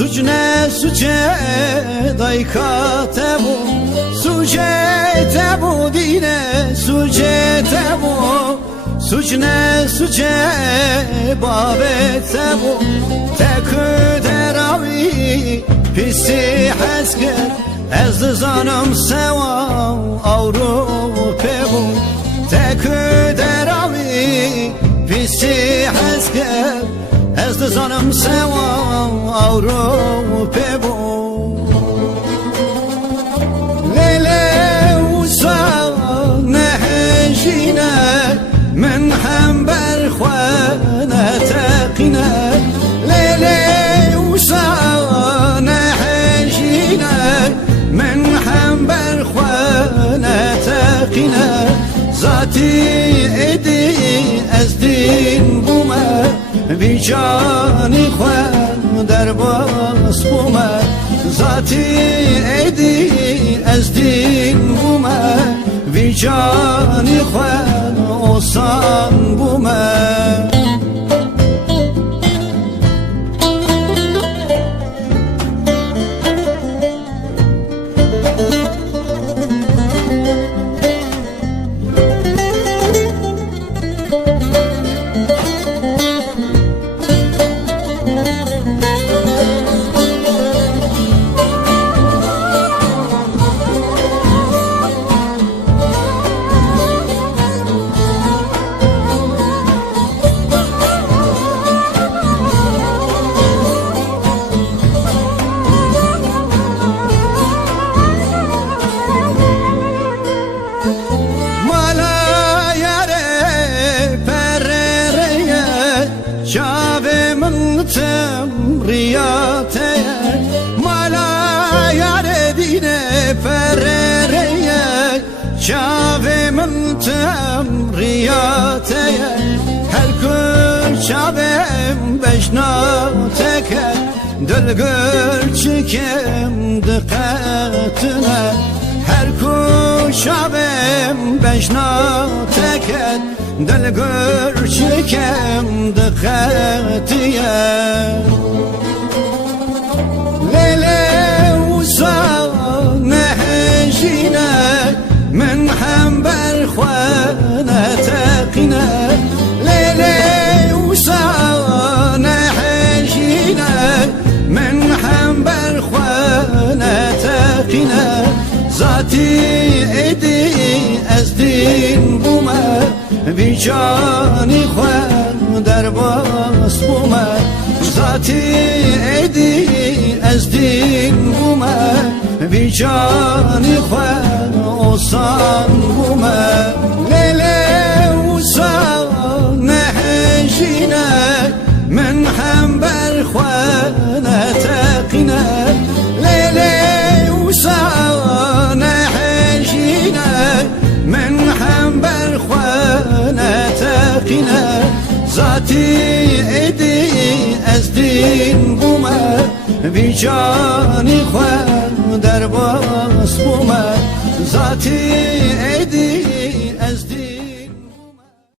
Sucne suce dayka tebu, suce tebu dine suce tebu, sucne suce babe tebu, tekü deravi pisi hesker, ez zanım seva Avrupa bu, tekü deravi pisi hesker, ez zanım seva Avrupa bu. Lele usa nehjine من هم برخوانه تقینه لیلی وسانه حجینه من هم برخوانه تقینه ذاتی ادی از دین بومه بی جانی خوان در باس بومه ذاتی ادی از دین بومه بی جانی خوان olsan bu men temriyate mala yare dine perereye çavemin temriyate her gün çavem beşnateke dölgür çekem dikkatine her gün çavem beşnateke دلگور چکم دقیقتیه لیلی وسا نهجینه من هم برخوانه تقینه لیلی وسا نهجینه من هم برخوانه تقینه ذاتی ادی از دین بومه بی جانی خوان در باس بومه ذاتی ادی از دین بومه بی جانی خوان olsan بومه لیلی وسا نهجینه من هم برخوانه تقینه لیلی وسا نهجینه من هم برخوانه تقینه ذاتی ادی از دین بومه بی جانی خوان در باس بومه ذاتی ادی